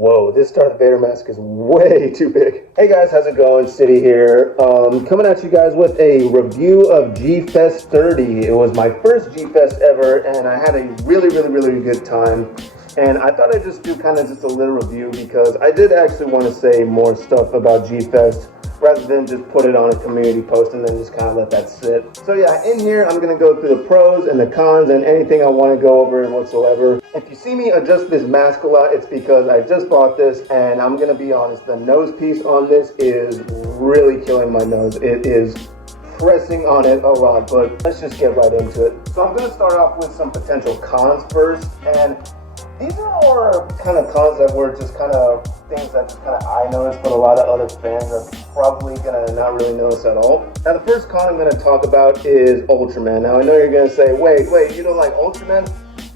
Whoa, this Darth Vader mask is way too big. Hey guys, how's it going? City here. Coming at you guys with a review of G-Fest 30. It was my first G-Fest ever, and I had a really good time. And I thought I'd just do kind of just a little review because I did actually want to say more stuff about G-Fest rather than just put it on a community post and then just kind of let that sit. So yeah, in here I'm going to go through the pros and the cons and anything I want to go over whatsoever. If you see me adjust this mask a lot, it's because I just bought this, and I'm going to be honest, the nose piece on this is really killing my nose. It is pressing on it a lot, but let's just get right into it. So I'm going to start off with some potential cons first, and these are more kind of cons that were just kind of things that just kind of I noticed, but a lot of other fans are probably going to not really notice at all. Now, the first con I'm going to talk about is Ultraman. Now, I know you're going to say, wait, you don't like Ultraman?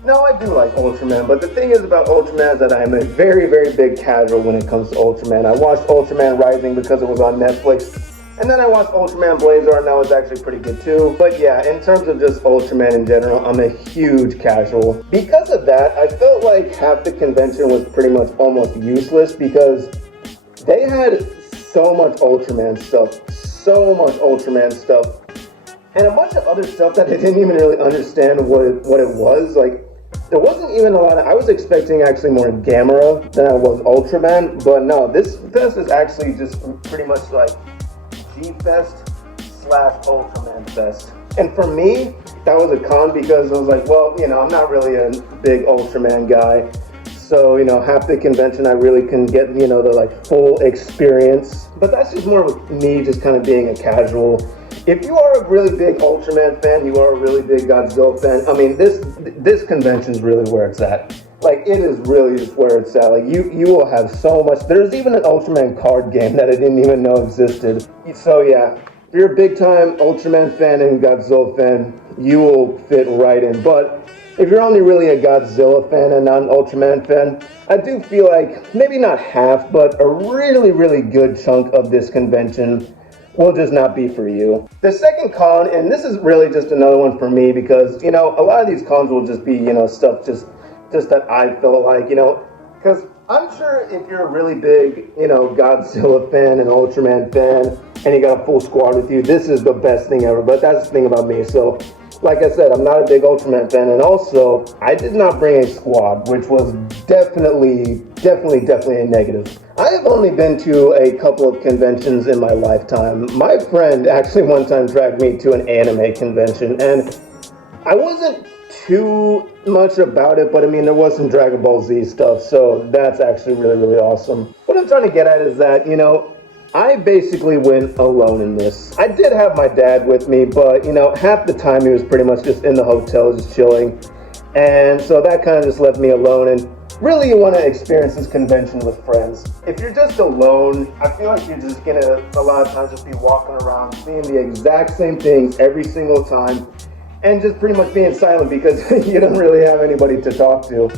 No, I do like Ultraman, but the thing is about Ultraman is that I'm a very big casual when it comes to Ultraman. I watched Ultraman Rising because it was on Netflix, and then I watched Ultraman Blazar, and that was actually pretty good too. But yeah, in terms of just Ultraman in general, I'm a huge casual. Because of that, I felt like half the convention was pretty much almost useless because they had so much Ultraman stuff, and a bunch of other stuff that I didn't even really understand what it was. Like, there wasn't even a lot of, I was expecting actually more Gamera than I was Ultraman, but no, this fest is actually just pretty much like G-Fest / Ultraman Fest. And for me, that was a con because I was like, well, you know, I'm not really a big Ultraman guy. So, you know, half the convention I really couldn't get, you know, the like full experience. But that's just more with me just kind of being a casual. If you are a really big Ultraman fan, you are a really big Godzilla fan, I mean, this convention's really where it's at. Like, it is really just where it's at. Like, you will have so much. There's even an Ultraman card game that I didn't even know existed. So yeah, if you're a big time Ultraman fan and Godzilla fan, you will fit right in. But if you're only really a Godzilla fan and not an Ultraman fan, I do feel like maybe not half, but a really good chunk of this convention will just not be for you. The second con, and this is really just another one for me because, you know, a lot of these cons will just be, you know, stuff just that I felt like, you know, because I'm sure if you're a really big, you know, Godzilla fan and Ultraman fan, and you got a full squad with you, this is the best thing ever. But that's the thing about me. So, like I said, I'm not a big Ultraman fan, and also, I did not bring a squad, which was definitely a negative. I have only been to a couple of conventions in my lifetime. My friend actually one time dragged me to an anime convention, and I wasn't too much about it, but I mean, there was some Dragon Ball Z stuff, so that's actually really awesome. What I'm trying to get at is that, you know, I basically went alone in this. I did have my dad with me, but, you know, half the time he was pretty much just in the hotel, just chilling. And so that kind of just left me alone. And really, you want to experience this convention with friends. If you're just alone, I feel like you're just going to, a lot of times, just be walking around, seeing the exact same things every single time, and just pretty much being silent because you don't really have anybody to talk to.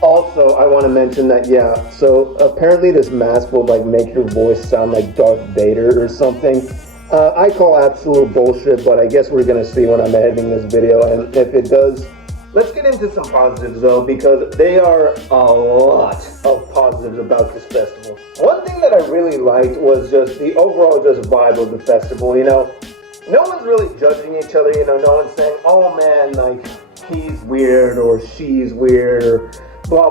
Also, I want to mention that, yeah, so apparently this mask will like make your voice sound like Darth Vader or something. I call absolute bullshit, but I guess we're going to see when I'm editing this video, and if it does, let's get into some positives though, because there are a lot of positives about this festival. One thing that I really liked was just the overall just vibe of the festival, you know. No one's really judging each other, you know, no one's saying, oh man, like, he's weird or she's weird or blah,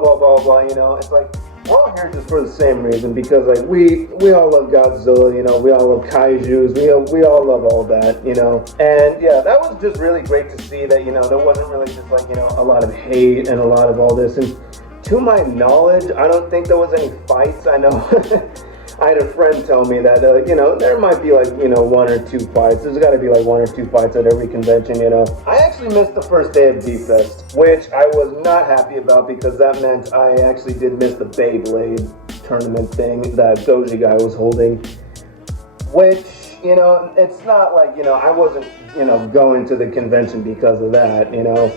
you know. It's like, we're all here just for the same reason because, like, we all love Godzilla, you know, we all love kaijus, we all love all that, you know. And yeah, that was just really great to see that, you know, there wasn't really just like, you know, a lot of hate and a lot of all this. And to my knowledge, I don't think there was any fights. I know I had a friend tell me that, you know, there might be like, you know, 1 or 2 fights. There's got to be like 1 or 2 fights at every convention, you know. I actually missed the first day of G-Fest, which I was not happy about because that meant I actually did miss the Beyblade tournament thing that Goji guy was holding. Which, you know, it's not like, you know, I wasn't, you know, going to the convention because of that, you know.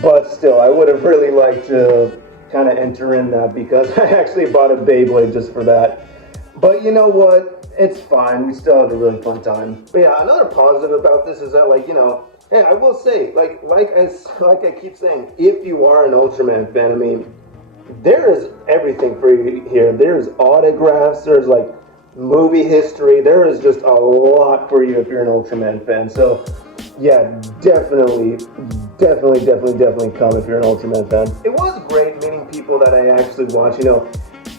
But still, I would have really liked to kind of enter in that because I actually bought a Beyblade just for that. But you know what? It's fine. We still had a really fun time. But yeah, another positive about this is that, like, you know, hey, I will say, like I keep saying, if you are an Ultraman fan, I mean, there is everything for you here. There's autographs, there's like movie history, there is just a lot for you if you're an Ultraman fan. So yeah, definitely come if you're an Ultraman fan. It was great meeting people that I actually watch. You know,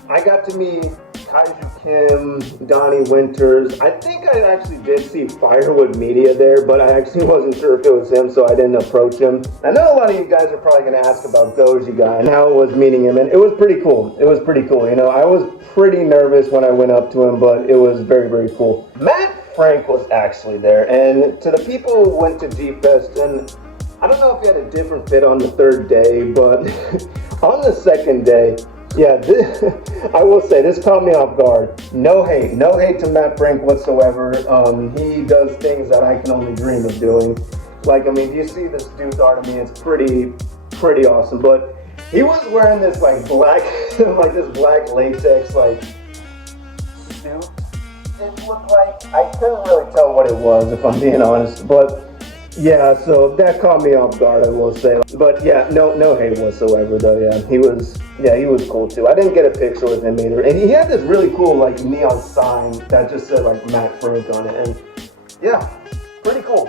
I got to meet Kaiju Kim, Donnie Winters. I think I actually did see Firewood Media there, but I actually wasn't sure if it was him, so I didn't approach him. I know a lot of you guys are probably going to ask about Goji Guy and how it was meeting him, and it was pretty cool. It was pretty cool. You know, I was pretty nervous when I went up to him, but it was very cool. Matt Frank was actually there, and to the people who went to G-Fest, and I don't know if he had a different fit on the third day, but on the second day, yeah, I will say this caught me off guard. No hate to Matt Frank whatsoever. He does things that I can only dream of doing. Like, I mean, if you see this dude's art, I mean, it's pretty awesome. But he was wearing this like black, like this black latex like suit. It looked like, I couldn't really tell what it was if I'm being honest, but. Yeah, so that caught me off guard, I will say. But yeah, no hate whatsoever though. Yeah, he was cool too. I didn't get a picture with him either, and he had this really cool like neon sign that just said like Matt Frank on it, and yeah, pretty cool.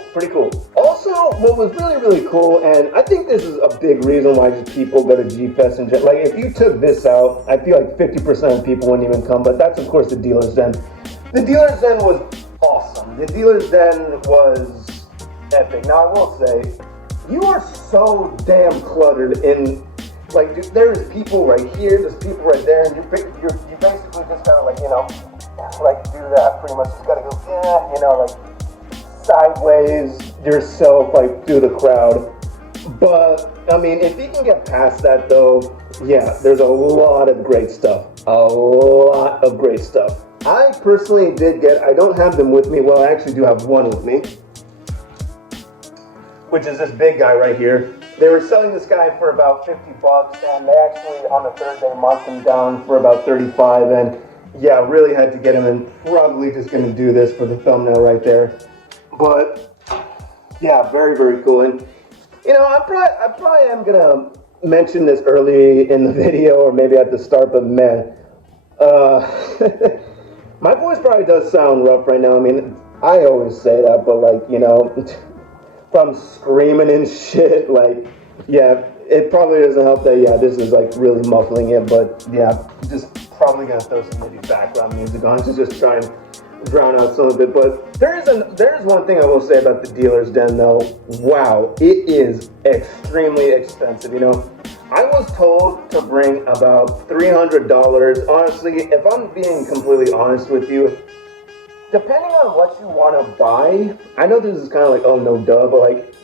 Also, what was really cool, and I think this is a big reason why just people go to G-Fest and like if you took this out, I feel like 50% of people wouldn't even come. But that's of course the Dealer's Den. The Dealer's Den was awesome. The Dealer's Den was epic. Now I will say, you are so damn cluttered in, like, dude, there's people right here, there's people right there, and you basically just gotta like, you know, like do that pretty much. Just gotta go, yeah, you know, like sideways yourself, like through the crowd. But I mean, if you can get past that though, yeah, there's a lot of great stuff. I personally I don't have them with me. Well, I actually do have one with me, which is this big guy right here. They were selling this guy for about $50, and they actually, on the third day, marked him down for about 35, and yeah, really had to get him, and probably just gonna do this for the thumbnail right there. But yeah, very cool. And you know, I probably am gonna mention this early in the video, or maybe at the start, but man, my voice probably does sound rough right now. I mean, I always say that, but like, you know, from screaming and shit, like, yeah, it probably doesn't help that, yeah, this is like really muffling it, but yeah, just probably gonna throw some maybe background music on to just try and drown out some of it. But there's one thing I will say about the Dealer's Den though. Wow, it is extremely expensive. You know, I was told to bring about $300. Honestly, if I'm being completely honest with you, depending on what you want to buy, I know this is kind of like, oh no duh, but like,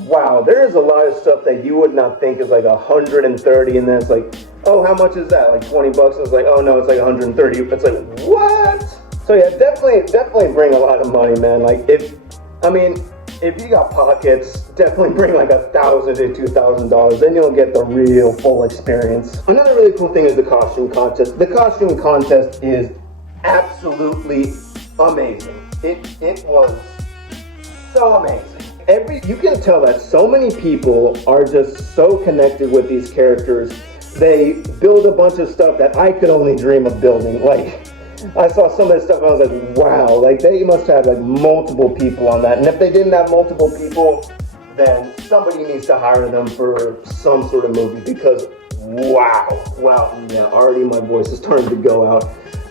wow, there is a lot of stuff that you would not think is like 130, and then it's like, oh, how much is that? Like 20 bucks? And it's like, oh no, it's like 130. It's like, what? So yeah, definitely bring a lot of money, man. Like if you got pockets, definitely bring like $1,000 to $2,000. Then you'll get the real full experience. Another really cool thing is the costume contest. The costume contest is absolutely amazing. It was so amazing. You can tell that so many people are just so connected with these characters. They build a bunch of stuff that I could only dream of building. Like, I saw some of the stuff and I was like, wow, like they must have like multiple people on that. And if they didn't have multiple people, then somebody needs to hire them for some sort of movie, because wow, yeah, already my voice is starting to go out.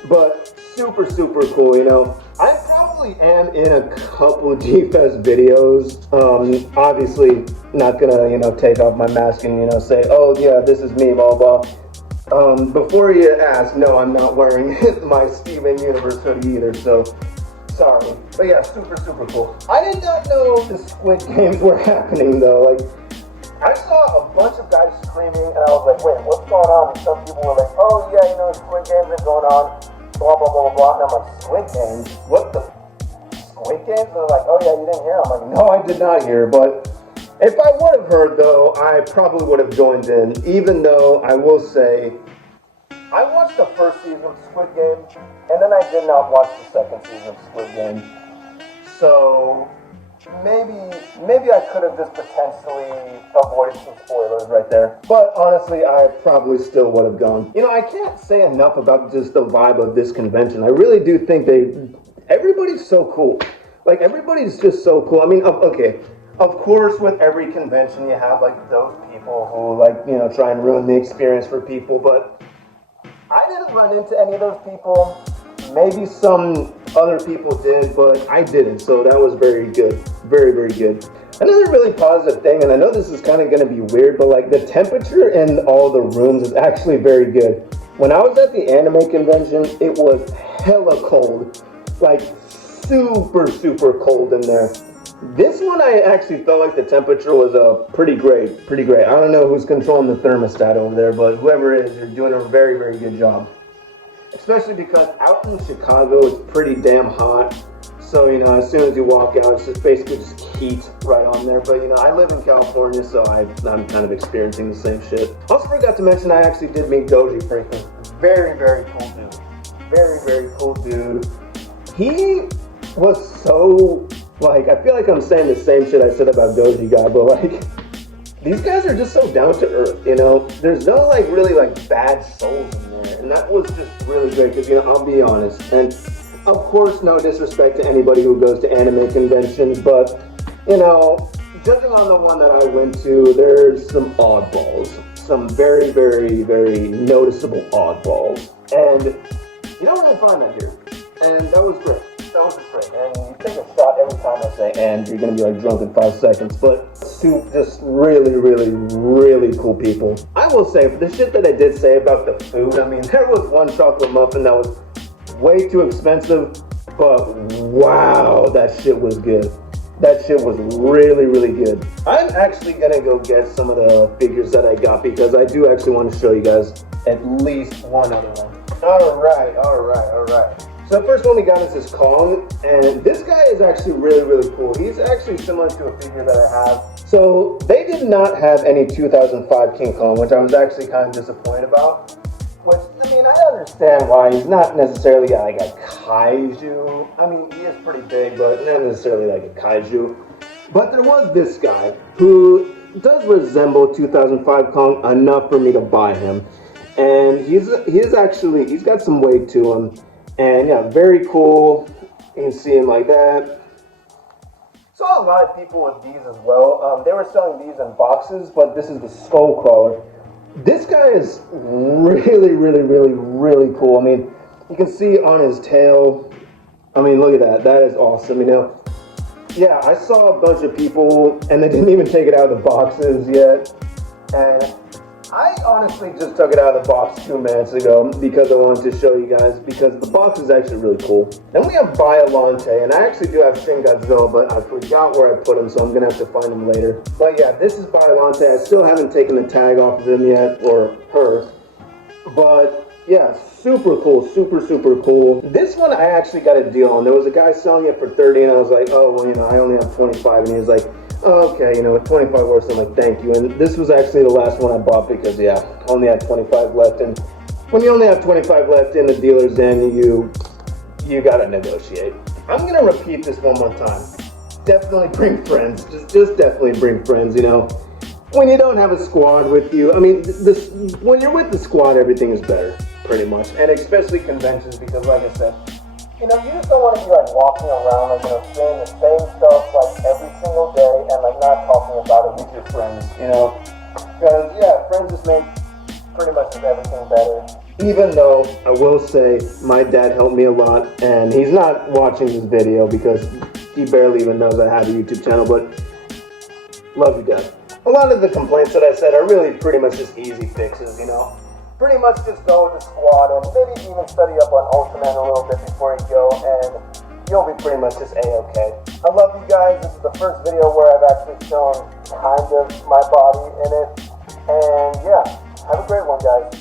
But super cool, you know. I probably am in a couple of G-Fest videos. Obviously not gonna, you know, take off my mask and, you know, say, oh yeah, this is me, blah blah. Before you ask, no, I'm not wearing my Steven Universe hoodie either, so sorry. But yeah, super cool. I did not know the Squid Games were happening though. Like, I saw a bunch of guys screaming, and I was like, wait, what's going on? And some people were like, oh yeah, you know, Squid Games are going on, blah blah blah. And I'm like, Squid Games? What the Squid Games? And they're like, oh yeah, you didn't hear? I'm like, no, I did not hear. But if I would have heard though, I probably would have joined in. Even though I will say, I watched the first season of Squid Game, and then I did not watch the second season of Squid Game. So maybe I could have just potentially avoided some spoilers right there. But honestly, I probably still would have gone. You know, I can't say enough about just the vibe of this convention. I really do think everybody's so cool. Like, everybody's just so cool. I mean, okay, of course, with every convention, you have, like, those people who, like, you know, try and ruin the experience for people, but I didn't run into any of those people. Maybe some other people did, but I didn't, so that was very good. Very, very good. Another really positive thing, and I know this is kind of going to be weird, but, like, the temperature in all the rooms is actually very good. When I was at the anime convention, it was hella cold. Like, super, super cold in there. This one, I actually felt like the temperature was pretty great. I don't know who's controlling the thermostat over there, but whoever it is, you're doing a very, very good job. Especially because out in Chicago, it's pretty damn hot. So, you know, as soon as you walk out, it's just basically just heat right on there. But, you know, I live in California, so I'm kind of experiencing the same shit. Also forgot to mention, I actually did meet Goji Freaking. Very, very cool dude. Very, very cool dude. He was so, like, I feel like I'm saying the same shit I said about Goji Guy, but, like, these guys are just so down to earth, you know? There's no, like, really, like, bad souls in there. And that was just really great, because, you know, I'll be honest. And, of course, no disrespect to anybody who goes to anime conventions, but, you know, judging on the one that I went to, there's some oddballs. Some very, very, very noticeable oddballs. And you don't really find that here. And that was great. That was just great. And you take a shot every time I say and, you're going to be, like, drunk in 5 seconds. But just really, really, really cool people. I will say, for the shit that I did say about the food, I mean, there was one chocolate muffin that was way too expensive, but wow, that shit was good. That shit was really, really good. I'm actually gonna go get some of the figures that I got, because I do actually want to show you guys at least one other one. Alright. So the first one we got is this Kong, and this guy is actually really, really cool. He's actually similar to a figure that I have. So they did not have any 2005 King Kong, which I was actually kind of disappointed about. Which, I mean, I understand why. He's not necessarily like a kaiju. I mean, he is pretty big, but not necessarily like a kaiju. But there was this guy who does resemble 2005 Kong enough for me to buy him. And he's got some weight to him. And yeah, very cool. You can see him like that. Saw a lot of people with these as well. They were selling these in boxes, but this is the skull crawler. This guy is really, really, really, really cool. I mean, you can see on his tail. I mean, look at that. That is awesome, you know. Yeah, I saw a bunch of people, and they didn't even take it out of the boxes yet. And I honestly just took it out of the box 2 minutes ago because I wanted to show you guys, because the box is actually really cool. Then we have Biollante, and I actually do have Shin Godzilla, but I forgot where I put him, so I'm going to have to find him later. But yeah, this is Biollante. I still haven't taken the tag off of him yet, or her. But yeah, super cool, super, super cool. This one I actually got a deal on. There was a guy selling it for 30, and I was like, oh, well, you know, I only have 25, and he was like, oh, okay, you know, with 25 worse, I'm like, thank you. And this was actually the last one I bought because, yeah, I only had 25 left. And when you only have 25 left in the dealer's den, you gotta negotiate. I'm gonna repeat this one more time. Definitely bring friends. Just definitely bring friends, you know. When you don't have a squad with you, I mean, when you're with the squad, everything is better, pretty much. And especially conventions, because like I said, you know, you just don't want to be like walking around, like, you know, saying the same stuff like every single day and like not talking about it with your friends, you know? Because, yeah, friends just make pretty much everything better. Even though I will say my dad helped me a lot, and he's not watching this video because he barely even knows I have a YouTube channel, but love you, Dad. A lot of the complaints that I said are really pretty much just easy fixes, you know? Pretty much just go with the squad and maybe even study up on Ultraman a little bit before you go, and you'll be pretty much just A-okay. I love you guys. This is the first video where I've actually shown kind of my body in it. And yeah, have a great one, guys.